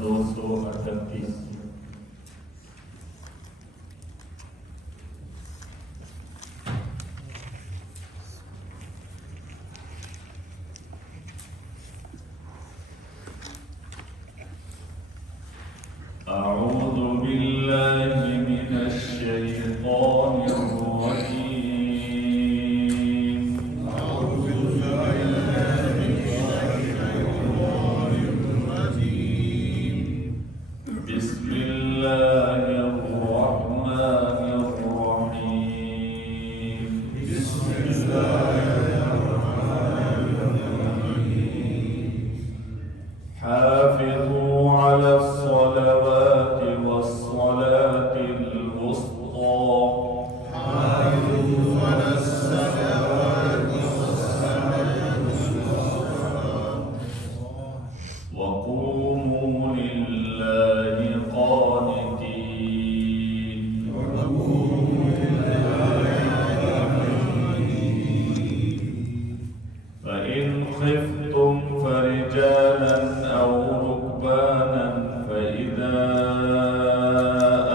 238। أعوذ بالله من الشيطان الرجيم بسم الله الرحمن الرحيم حافظوا على الصلوات والصلاة الوسطى وقوموا لله قانتين فإن خفتم فرجالا أو ركبانا فإذا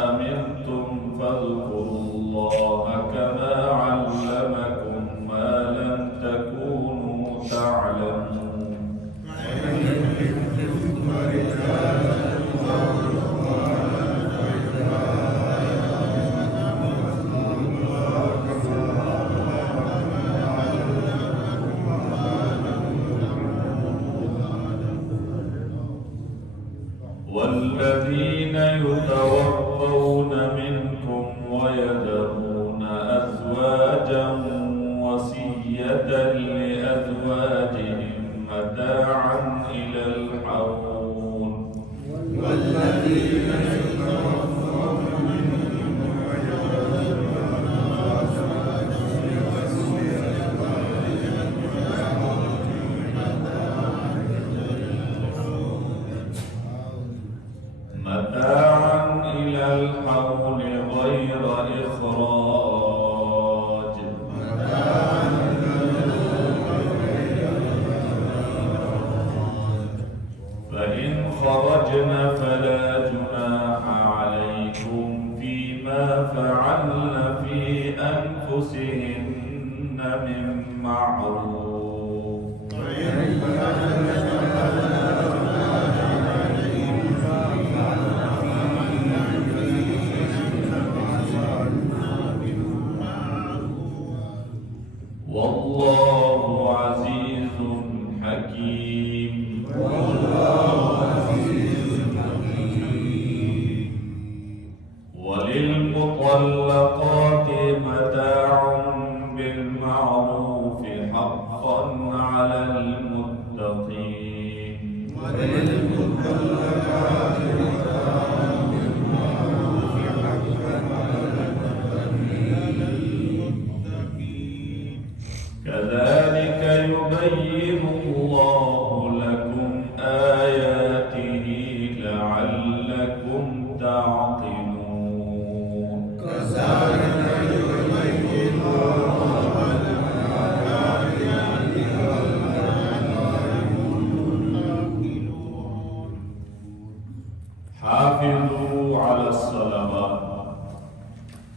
أمنتم فاذكروا الله كما علمكم ما لم تكونوا تعلمون والذين يتوفون منكم ويذرون أزواجا وصية لأزواجهم متاعا إلى الحول متاعا إلى الحول غير إخراج فإن خرجن فلا جناح عليكم فيما فعلن في أنفسهن من معروف والله عزيز حكيم وللمطلقات متاع بالمعروف حقا على المتقين كذلك يبين الله لكم آياته لعلكم تعقلون حافظوا على الصلوات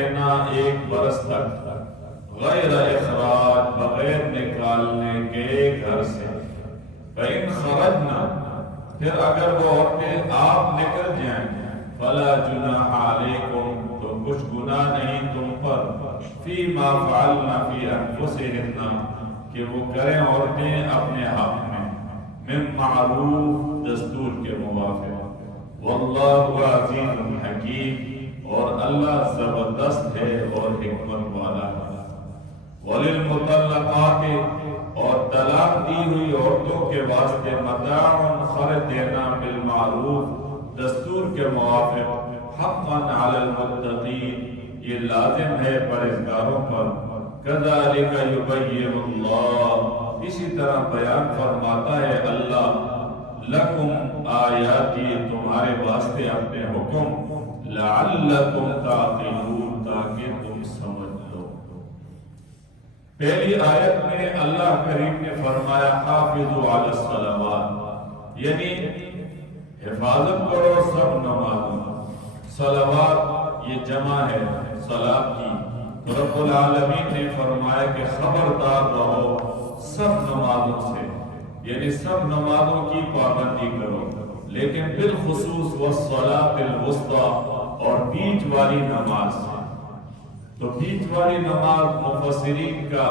دینا 1 برس تک غیر اخراج بغیر نکالنے کے گھر سے. فإن خرجنا پھر اگر وہ عورتیں آپ نکل جائیں فلا جناح علیکم تو کچھ گناہ نہیں تم پر فیما فعلنا فی انفسہن کہ وہ کریں عورتیں اپنے حق میں من معروف دستور کے موافق. واللہ عزیز حکیم اور اللہ زبردست ہے اور حکمت والا ہے. وللمطلقات اور طلاق دی ہوئی عورتوں کے واسطے متاع خرچ دینا بالمعروف دستور کے موافق حقا علی المتقین یہ لازم ہے پرہیزگاروں پر. کذالک یبین اللہ اسی طرح بیان فرماتا ہے اللہ لکم آیاتی تمہارے واسطے اپنے حکم لعلکم تعقلون تاکہ تم سمجھ لو. پہلی آیت میں اللہ کریم نے فرمایا حافظوا علی الصلوات یعنی حفاظت کرو سب نمازوں. صلوات یہ جمع ہے صلاۃ کی. تو رب العالمین نے فرمایا کہ خبردار رہو سب نمازوں سے یعنی سب نمازوں کی پابندی کرو لیکن بالخصوص والصلاۃ الوسطی اور بیچ والی نماز سے. تو بیچ والی نماز مفسرین کا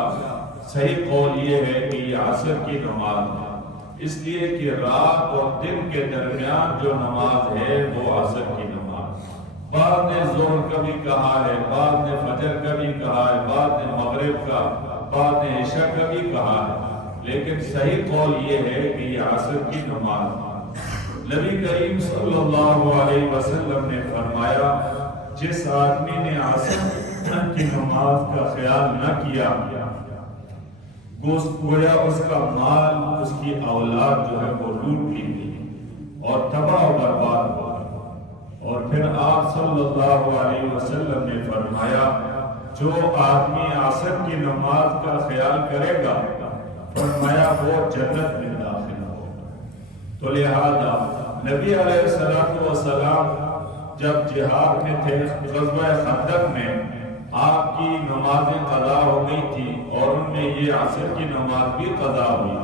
صحیح قول یہ ہے کہ یہ عصر کی نماز ہے اس لیے کہ رات اور دن کے درمیان جو نماز ہے وہ عصر کی نماز. بعض نے ظہر کا بھی کہا ہے بعض نے فجر کا بھی کہا ہے بعض نے مغرب کا بعض نے عشاء کا بھی کہا ہے لیکن صحیح قول یہ ہے کہ یہ عصر کی نماز ہے. نبی کریم صلی اللہ علیہ وسلم نے فرمایا جس آدمی نے عصر کی نماز کا خیال نہ کیا گویا اس کا مال اس کی اولاد جو ہے وہ لوٹ لی گئی اور تباہ و برباد ہو. اور پھر آپ صلی اللہ علیہ وسلم نے فرمایا جو آدمی عصر کی نماز کا خیال کرے گا فرمایا وہ جنت میں داخل ہوگا. تو لہذا نبی علیہ السلام جب جہاد میں تھے غزوہ خندق میں آپ کی نمازیں قضا ہو گئی تھی اور ان میں یہ عصر کی نماز بھی قضا ہوئی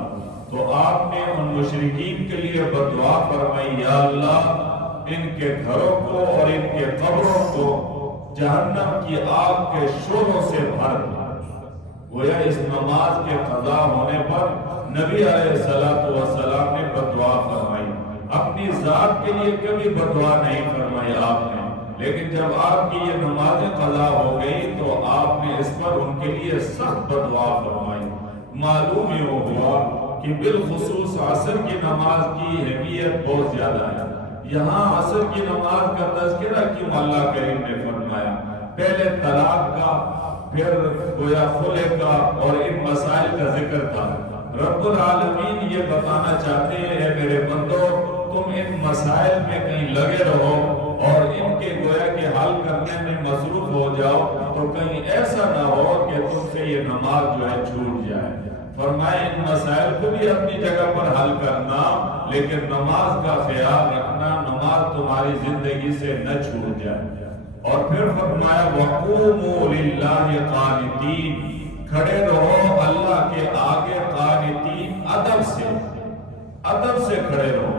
تو آپ نے ان مشرکین کے لیے بدعا فرمائی یا اللہ ان کے گھروں کو اور ان کے قبروں کو جہنم کی آگ کے شعلوں سے بھر دیا. گویا اس نماز کے قضا ہونے پر نبی علیہ السلام نے بدعا فرمائی. اپنی ذات کے لیے کبھی بدعا نہیں فرمائی آپ نے لیکن جب آپ کی یہ نمازیں قضا ہو گئی تو آپ نے اس پر ان کے لیے سخت بدعا فرمائی. معلوم یہ ہوا کہ بالخصوص عصر کی نماز کی اہمیت بہت زیادہ ہے. یہاں عصر کی نماز کا تذکرہ کیوں اللہ کریم نے فرمایا؟ پہلے طلاق کا پھر گویا خلع کا اور ان مسائل کا ذکر تھا. رب العالمین یہ بتانا چاہتے ہیں میرے بندو تم ان مسائل میں کہیں لگے رہو اور ان کے گویا کے حل کرنے میں مصروف ہو جاؤ تو کہیں ایسا نہ ہو کہ تم سے یہ نماز جو ہے چھوٹ جائے. فرمائے ان مسائل کو بھی اپنی جگہ پر حل کرنا لیکن نماز کا خیال رکھنا نماز تمہاری زندگی سے نہ چھوٹ جائے. اور پھر فرمایا وَقُومُوا لِلَّهِ قَانِتِينَ کھڑے رہو اللہ کے آگے قانتین ادب سے کھڑے رہو.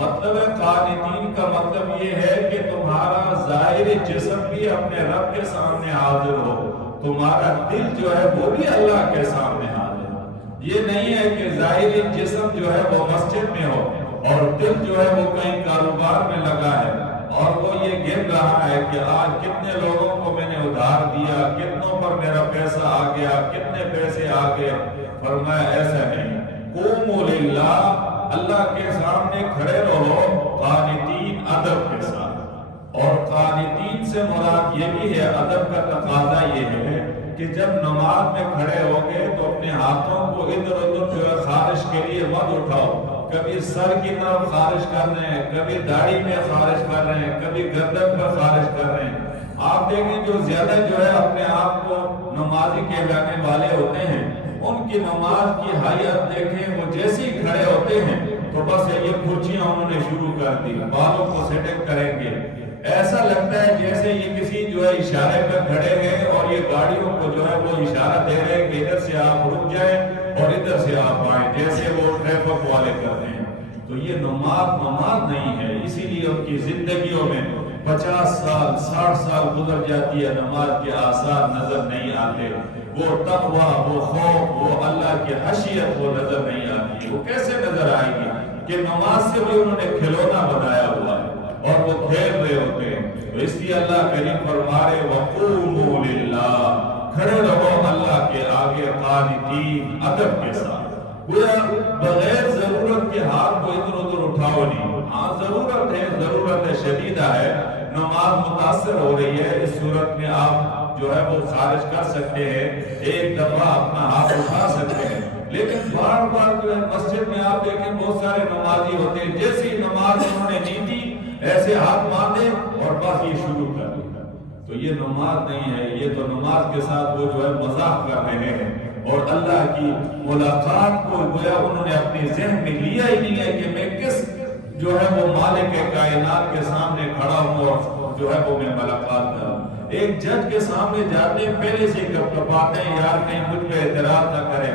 مطلب ہے قانتین کا مطلب یہ ہے کہ تمہارا ظاہر جسم بھی اپنے رب کے سامنے حاضر ہو تمہارا دل جو ہے وہ بھی اللہ کے سامنے حاضر. یہ نہیں ہے کہ ظاہری جسم جو ہے وہ مسجد میں ہو اور دل جو ہے وہ کہیں کاروبار میں لگا ہے اور وہ یہ گن رہا ہے کہ آج کتنے لوگوں کو میں نے ادھار دیا کتنوں پر میرا پیسہ آ گیا کتنے پیسے آ گئے. فرمایا ایسا نہیں. قوموا للہ اللہ کے سامنے کھڑے رہو قانتین ادب کے ساتھ. اور قانتین سے مراد یہ بھی ہے ادب کا تقاضا یہ ہے کہ جب نماز میں کھڑے ہوگے تو اپنے ہاتھوں کو ادھر ادھر جو ہے خارش کے لیے مت اٹھاؤ. کبھی سر کی طرف خارش کر رہے ہیں کبھی داڑھی میں خارش کر رہے ہیں کبھی گردن پر خارش کر رہے ہیں. آپ دیکھیں جو زیادہ جو ہے اپنے آپ کو نمازی کہلانے والے ہوتے ہیں ان کی نماز کی حیت دیکھیں وہ جیسے ہی کھڑے ہوتے ہیں تو بس یہ پھوچیاں انہوں نے شروع کر دی بالوں کو سیٹنگ کریں گے. ایسا لگتا ہے جیسے یہ کسی جو جو ہے اشارے پہ کھڑے ہیں اور یہ گاڑیوں کو جو ہے وہ اشارہ دے رہے ہیں کہ ادھر سے آپ رک جائیں اور ادھر سے آپ آئیں، جیسے وہ ٹریفک والے کرتے ہیں۔ تو یہ نماز نہیں ہے، اسی لیے ان کی زندگیوں میں 50 سال 60 سال گزر جاتی ہے، نماز کے آثار نظر نہیں آتے، وہ تقویٰ، وہ خوف، وہ اللہ کی خشیت وہ نظر نہیں آتی۔ وہ کیسے نظر آئے گی کہ نماز سے بھی انہوں نے کھلونا بنایا ہوا ہے اور وہ کھیل رہے ہوتے ہیں۔ تو اس لیے اللہ کریم فرما رہے وَقُومُوا لِلَّهِ، کھڑے رہو اللہ کے آگے قانتین، ادب کے ساتھ۔ گویا بغیر ضرورت کے ہاتھ کو ادھر ادھر اٹھاؤ نہیں۔ ہاں ضرورت ہے، ضرورت شدیدہ ہے، نماز متاثر ہو رہی ہے، اس صورت میں آپ جو ہے وہ خارج کر سکتے ہیں، ایک دفعہ اپنا ہاتھ اٹھا سکتے ہیں، لیکن بار بار جو ہے مسجد میں آپ دیکھیں بہت سارے نمازی ہوتے ہیں، جیسی نماز انہوں نے دی تھی ایسے ہاتھ باندھے اور بس یہ شروع کر دیا۔ تو یہ نماز نہیں ہے، یہ تو نماز کے ساتھ وہ جو ہے مذاق کر رہے ہیں، اور اللہ کی ملاقات کو گویا انہوں نے اپنے ذہن میں لیا ہی نہیں ہے کہ میں کس جو ہے وہ مالک کائنات کے سامنے کھڑا ہوں اور جو ہے وہ میں ملاقات کروں۔ ایک جج کے سامنے جاتے ہیں پہلے سے کپاتے ہیں یار کہیں مجھ پہ اعتراض نہ کرے،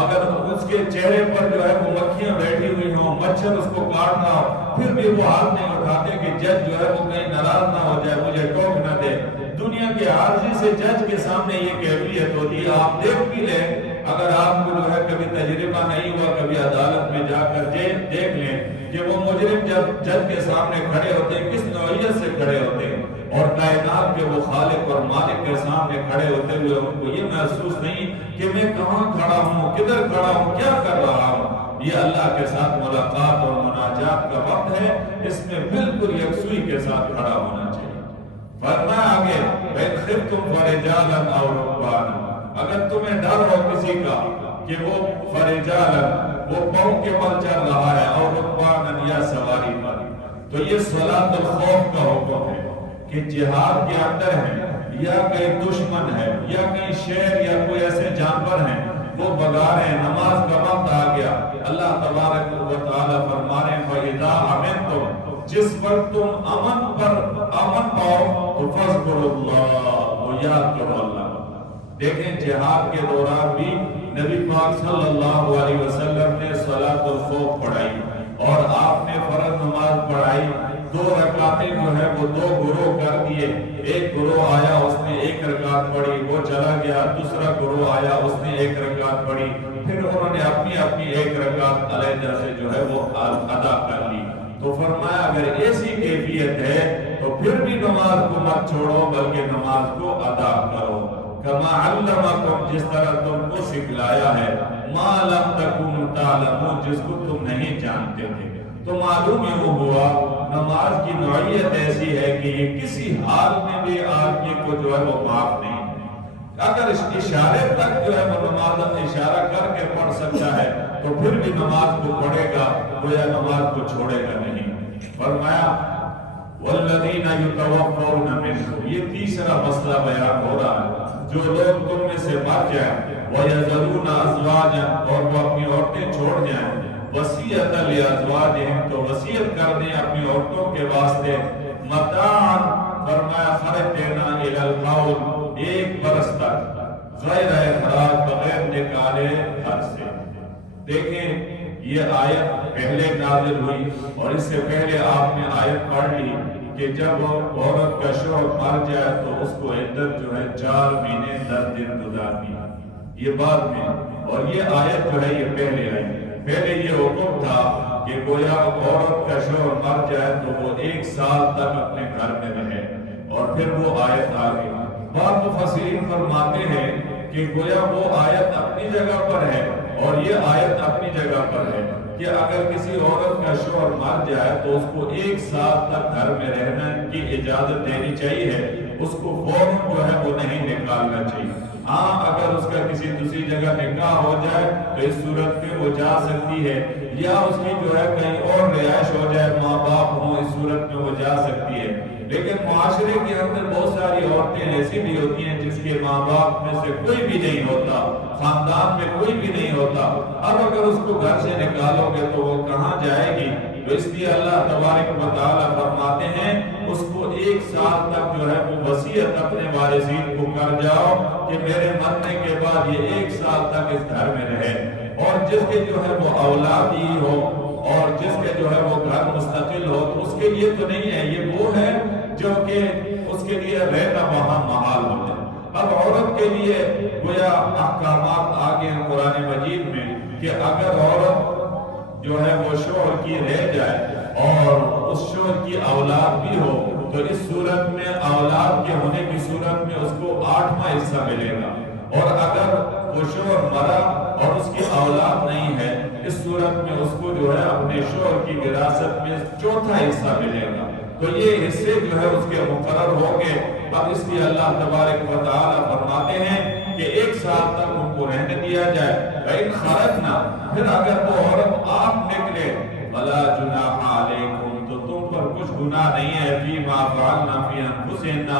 اگر اس کے چہرے پر جو ہے وہ مکھیاں بیٹھی ہوئی ہوں، مچھر اس کو کاٹ رہا ہو، پھر بھی وہ ہاتھ نہیں اٹھاتے کہ جج جو ہے وہ کہیں ناراض نہ ہو جائے، مجھے ٹوک نہ دے۔ دنیا کے عارضی سے جج کے سامنے یہ کیفیت ہوتی ہے۔ آپ دیکھ بھی لیں، اگر آپ کو جو ہے کبھی تجربہ نہیں ہوا، کبھی عدالت میں جا کر دیکھ لیں کہ وہ مجرم جب جج کے سامنے کھڑے ہوتے ہیں کس نوعیت سے کھڑے ہوتے ہیں، اور کائنات کے وہ خالق اور مالک کے سامنے کھڑے ہوتے ہوئے ان کو یہ محسوس نہیں کہ میں کہاں کھڑا ہوں، کدھر کھڑا ہوں، کیا کر رہا ہوں۔ یہ اللہ کے ساتھ ملاقات اور مناجات کا وقت ہے، اس میں بالکل یکسوئی کے ساتھ کھڑا ہونا چاہیے۔ فرمایا آگے وَإِنْ خِفْتُمْ فَرِجَالًا أَوْ رُكْبَانًا، اگر تمہیں ڈر ہو کسی کا کہ وہ فرجالن، وہ پاؤں کے بل چل رہا ہے، اور رکبانن یا سواری پر، تو یہ صلاۃ الخوف کا حکم ہے کہ جہاد کے اندر ہے یا کہیں دشمن ہے یا کہیں شیر یا کوئی ایسے جانور ہیں وہ بگا رہے ہیں، نماز کا وقت آ گیا، اللہ تبارک و تعالیٰ فرما رہے ہیں فَإِذَا أَمِنْتُمْ، جس وقت تم امن پاؤ تو فَاذْكُرُوا اللَّهَ، وہ یاد کرو اللہ۔ دیکھیں جہاد کے دوران بھی نبی پاک صلی اللہ علیہ وسلم نے صلاۃ الخوف پڑھائی اور آپ نے فرض نماز پڑھائی، 2 رکعتیں جو ہے وہ 2 گروہ کر دیے، ایک گروہ آیا اس نے 1 رکعت پڑھی وہ چلا گیا، دوسرا گروہ آیا اس نے 1 رکعت پڑھی، پھر انہوں نے اپنی 1 رکعت علیحدہ سے جو ہے وہ ادا کر لی۔ تو فرمایا اگر ایسی کیفیت ہے تو پھر بھی نماز کو مت چھوڑو بلکہ نماز کو ادا کرو، کما علمکم، جس طرح تم کو سکھلایا ہے، ما لم تکونوا تعلمون، جس کو تم نہیں جانتے تھے۔ تو معلوم یوں ہوا نماز کی نوعیت ایسی ہے کہ یہ کسی حال میں بھی آدمی کو جو ہے وہ معاف نہیں ہے۔ اگر اس اشارے تک جو ہے وہ نماز اشارہ کر کے پڑھ سکتا ہے تو پھر بھی نماز کو پڑھے گا، گویا نماز کو چھوڑے گا نہیں۔ فرمایا والذین یتوفون منکم، یہ تیسرا مسئلہ بیان ہو رہا ہے، جو لوگ تم میں سے مر جائیں، وَيَذَرُونَ أَزْوَاجًا، اور وہ اپنی عورتیں چھوڑ جائیں، وَصِيَّةً لِأَزْوَاجِهِمْ، تو وصیت کر دیں اپنی عورتوں کے واسطے، مَتَاعًا، فرمایا خرچ دینا، إِلَى الْقَوْلِ، 1 برس تک، غیر اخراج، بغیر نکالے گھر سے۔ دیکھیں یہ آیت پہلے نازل ہوئی اور اس سے پہلے آپ نے آیت پڑھ لی کہ جب عورت کا شوہر مر جائے تو اس کو عدت جو ہے 4 مہینے 10 دن گزارنی ہے، یہ بعد میں، اور یہ آیت جو ہے یہ پہلے آئی۔ پہلے یہ حکم تھا کہ گویا عورت کا شوہر مر جائے تو وہ 1 سال تک اپنے گھر میں رہے، اور پھر وہ آیت آ گئی۔ بعض مفسرین فرماتے ہیں کہ گویا وہ آیت اپنی جگہ پر ہے اور یہ آیت اپنی جگہ پر ہے کہ اگر کسی عورت کا شوہر مر جائے تو اس کو 1 سال تک گھر میں رہنے کی اجازت دینی چاہیے، اس کو فوراً جو ہے وہ نہیں نکالنا چاہیے۔ ہاں اگر اس کا کسی دوسری جگہ نکاح ہو جائے تو اس صورت میں وہ جا سکتی ہے، یا اس کی جو ہے کہیں اور رہائش ہو جائے، ماں باپ ہوں، اس صورت میں وہ جا سکتی ہے، لیکن معاشرے کے اندر بہت ساری عورتیں ایسی بھی ہوتی ہیں جس کے ماں باپ میں سے کوئی بھی نہیں ہوتا، خاندان میں کوئی بھی نہیں ہوتا، اب اگر اس کو گھر سے نکالو گے تو وہ کہاں جائے گی؟ تو اس لیے اللہ تبارک و تعالیٰ فرماتے ہیں اس کو 1 سال تک جو ہے وہ وصیت اپنے وارثین کو کر جاؤ کہ میرے مرنے کے بعد یہ 1 سال تک اس گھر میں رہے، اور جس کے جو ہے وہ اولاد ہی ہو اور جس کے جو ہے وہ گھر مستقل ہو تو اس کے لیے تو نہیں ہے، یہ وہ ہے جو کہ اس کے لیے رہنا وہاں محال ہو جائے۔ اب عورت کے لیے گویا احکامات آگے ہیں قرآن مجید میں کہ اگر عورت جو ہے وہ شوہر کی رہ جائے اور اس شوہر کی اولاد بھی ہو تو اس صورت میں اولاد کے ہونے کی صورت میں اس کو 8واں حصہ ملے گا، اور اگر وہ شوہر مرا اور اس کی اولاد نہیں ہے اس صورت میں اس کو جو ہے اپنے شوہر کی وراثت میں 4تھا حصہ ملے گا۔ تو یہ حصے جو ہے اس کے مقرر ہوں گے۔ اب اس لیے اللہ تبارک و تعالیٰ فرماتے ہیں کہ 1 سال تک ان کو رہنے دیا جائے۔ فَإِنْ خَرَجْنَا، پھر اگر وہ عورت آپ نکلے، وَلَا جُنَاحَ عَلَيْكُمْ، تو تم پر کچھ گناہ نہیں ہے، فِي مَا فَعَلْنَا فِي أَنفُسِهِنَّ،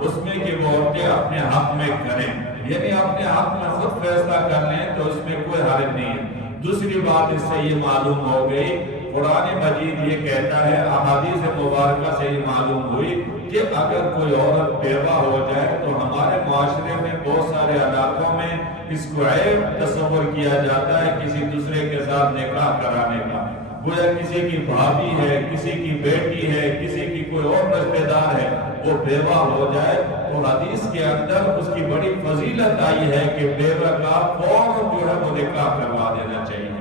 اس میں کہ وہ عورتیں اپنے حق میں کریں، یعنی اپنے حق میں خود فیصلہ کر لیں تو اس میں کوئی حرج نہیں ہے۔ دوسری بات اس سے یہ معلوم ہو گئی، قرآن مجید یہ کہتا ہے، احادیث مبارکہ سے یہ معلوم ہوئی کہ اگر کوئی عورت بیوہ ہو جائے تو ہمارے معاشرے میں بہت سارے علاقوں میں اس کو عیب تصور کیا جاتا ہے کسی دوسرے کے ساتھ نکاح کرانے کا، گویا کسی کی بھابھی ہے، کسی کی بیٹی ہے، کسی کی کوئی اور رشتہ دار ہے، وہ بیوہ ہو جائے تو حدیث کے اندر اس کی بڑی فضیلت آئی ہے کہ بیوہ کا فوراً جو ہے وہ نکاح کروا دینا چاہیے۔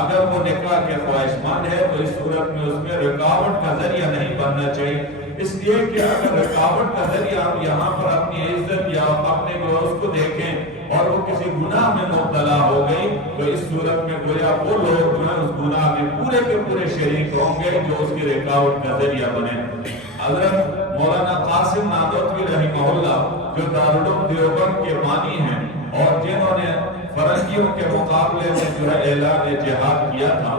اگر وہ نکاح کے خواہش مند ہے تو اس صورت میں اس میں رکاوٹ کا ذریعہ نہیں بننا چاہیے، اس لیے کہ اگر رکاوٹ کا ذریعہ ہم یہاں پر اپنی عزت یا اپنے گروہ کو دیکھیں اور وہ کسی گناہ میں مبتلا ہو گئی تو اس صورت میں گویا وہ لوگ جو ہے اس گناہ میں پورے کے پورے شریک ہوں گے جو اس کی رکاوٹ کا ذریعہ بنے۔ حضرت مولانا قاسم نانوتوی رحمہ اللہ جو دارالعلوم دیوبند کے بانی ہیں اور جنہوں نے فرنگیوں کے مقابلے میں جو ہے اعلان جہاد کیا تھا،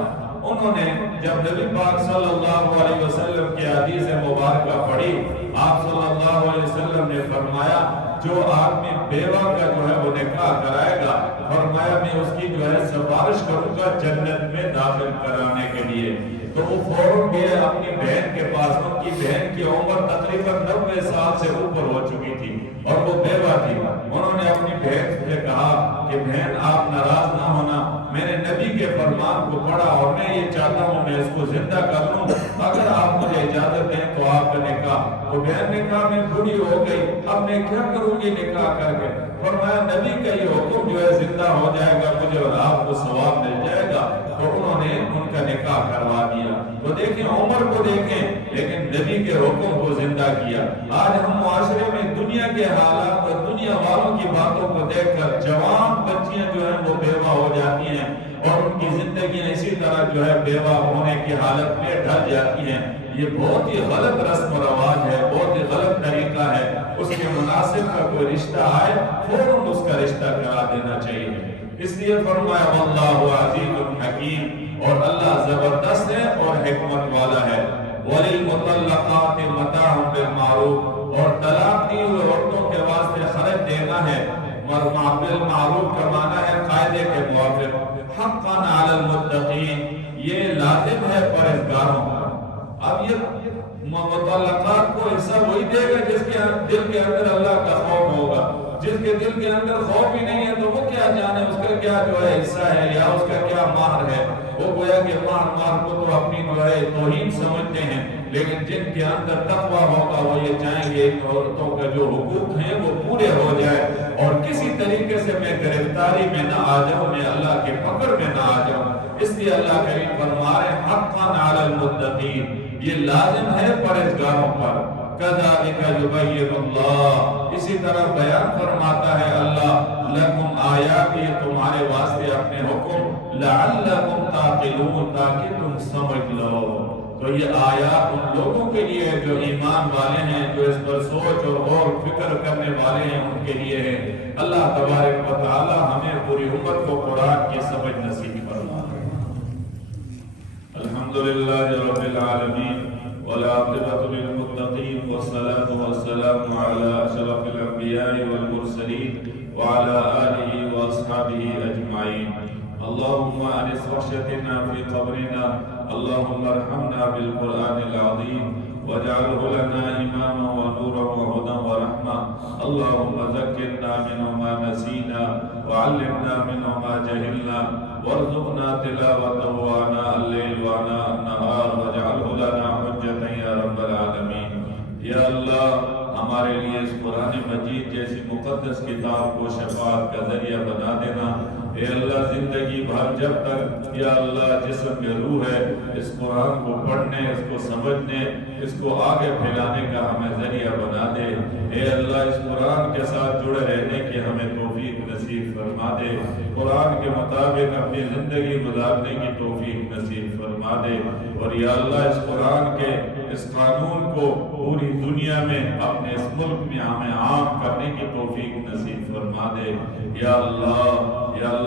انہوں نے جب نبی پاک صلی اللہ علیہ وسلم کی حدیث مبارکہ پڑھی، آپ صلی اللہ علیہ وسلم نے فرمایا جو آدمی بیوہ کا جو ہے وہ نکاح کرائے گا، فرمایا میں اس کی جو ہے سفارش کروں گا جنت میں داخل کرانے کے لیے۔ تو وہ فوراً گئے اپنی بہن کے پاس، ان کی بہن کی عمر تقریباً 90 سال سے اوپر ہو چکی تھی اور وہ بیوہ تھی۔ انہوں نے اپنی بہن سے کہا کہ بہن آپ ناراض نہ ہونا، میں نے نبی کے فرمان کو پڑھا اور میں یہ چاہتا ہوں میں اس کو زندہ کر لوں، اگر آپ مجھے اجازت دیں تو آپ کا نکاح۔ تو بہن نے کہا میں بوڑھی ہو گئی، اب میں کیا کروں گی نکاح کر کے؟ فرمایا نبی کا یہ حکم جو ہے زندہ ہو جائے گا مجھے اور آپ کو ثواب مل جائے گا۔ تو انہوں نے ان کا نکاح کروا دیا۔ تو دیکھیں عمر کو دیکھیں لیکن نبی کے حکم کو زندہ کیا۔ آج ہم معاشرے میں دنیا کے حالات اور دنیا والوں کی باتوں کو دیکھ کر جوان بچیاں جو ہیں وہ بیوہ ہو جاتی ہیں اور ان کی زندگیاں اسی طرح جو ہے بیوہ ہونے کی حالت میں ڈھل جاتی ہیں۔ یہ بہت ہی غلط رسم و رواج ہے، بہت ہی غلط طریقہ ہے۔ اس کے مناسب کا کوئی رشتہ آئے فوراً اس کا رشتہ کرا دینا چاہیے۔ اس لیے فرمایا واللہ عزیز حکیم، اور اللہ زبردست ہے اور حکمت والا ہے۔ وَلِلْمُطَلَّقَاتِ مَتَاعٌ بِالْمَعْرُوفِ، اور طلاق دی ہوئی عورتوں کے واسطے خرچ دینا ہے۔ بالمعروف کا معنی ہے قاعدے کے موافق۔ حقاً علی المتقین، یہ لازم ہے پرہیزگاروں پر۔ اب یہ مطلقات کو حصہ وہی دے گا جس کے دل کے اندر اللہ کا خوف ہوگا۔ جس کے دل کے اندر خوف ہی نہیں ہے تو وہ کیا جانے اس کا کیا جو ہے حصہ ہے یا اس کا کیا مہر ہے۔ وہ گویا کہ مہر کو تو اپنی جو ہے توہین سمجھتے ہیں، لیکن جن کے اندر تقویٰ ہوگا وہ یہ چاہیں گے کہ عورتوں کا جو حقوق ہیں وہ پورے ہو جائے اور کسی طریقے سے میں گرفتاری میں نہ آ جاؤں، میں اللہ کے پکڑ میں نہ آ جاؤں۔ اس لیے اللہ کریم فرما رہے حقاً علی المتقین، یہ لازم ہے پرہیزگاروں پر۔ کذالک یبین اللہ، اسی طرح بیان فرماتا ہے اللہ لکم آیات، یہ تمہارے واسطے اپنے حکم، لعلکم تعقلون، تاکہ تم سمجھ لو۔ تو یہ آیات ان لوگوں کے لیے جو ایمان والے ہیں، جو اس پر سوچ اور غور فکر کرنے والے ہیں، ان کے لیے ہے۔ اللہ تبارک و تعالی ہمیں پوری امت کو قرآن کی سمجھ نصیب فرمائے۔ الحمدللہ رب العالمین والعاقبۃ للمتقین والصلاة والسلام على أشرف الأنبياء والمرسلين وعلى آله وأصحابه أجمعين. اللهم أنس وحشتنا في قبرنا، اللهم ارحمنا بالقرآن العظيم واجعله لنا إماما ونورا وهدى ورحمة. اللهم ذكرنا منه ما نسينا وعلمنا منه ما جهلنا وارزقنا تلاوته آناء الليل وآناء النهار واجعله لنا حجة يا رب العالمين. یا اللہ ہمارے لیے اس قرآن مجید جیسی مقدس کتاب کو شفاعت کا ذریعہ بنا دینا. اے اللہ زندگی بھر جب تک یا اللہ جسم میں روح ہے اس قرآن کو پڑھنے، اس کو سمجھنے، اس کو آگے پھیلانے کا ہمیں ذریعہ بنا دے. اے اللہ اس قرآن کے ساتھ جڑے رہنے کی ہمیں توفیق نصیب فرما دے. قرآن کے مطابق اپنی زندگی گزارنے کی توفیق نصیب فرما دے. اور یا اللہ اس قرآن کے اس قانون کو پوری دنیا میں اپنے اس ملک میں ہمیں عام کرنے کی توفیق نصیب فرما دے. یا اللہ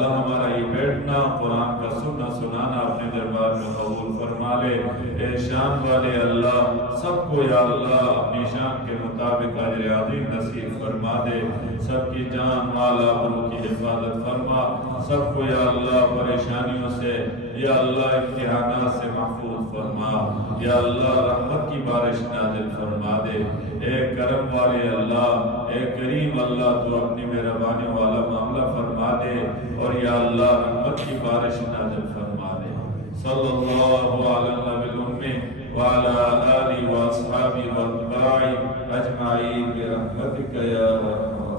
ہمارا یہ بیٹھنا قرآن کا سننا سنانا اپنے دربار میں قبول فرما لے. اے شان والے اللہ سب کو یا اللہ اپنی شان کے مطابق اجر عظیم نصیب فرما دے. سب کی جان مال آبرو کی حفاظت فرما. سب کو یا اللہ پریشانیوں سے یا اللہ امتحانات سے محفوظ فرما. یا اللہ رحمت کی بارش نازل فرما دے. اے کرم والے اللہ، اے کریم اللہ تو اپنی مہربانی والا معاملہ فرما دے اور یا اللہ رحمت کی بارش نازل فرما دے. صلی اللہ علی النبی الامی وعلی آلہ واصحابہ واتباعہ اجمعین برحمتک یا ارحم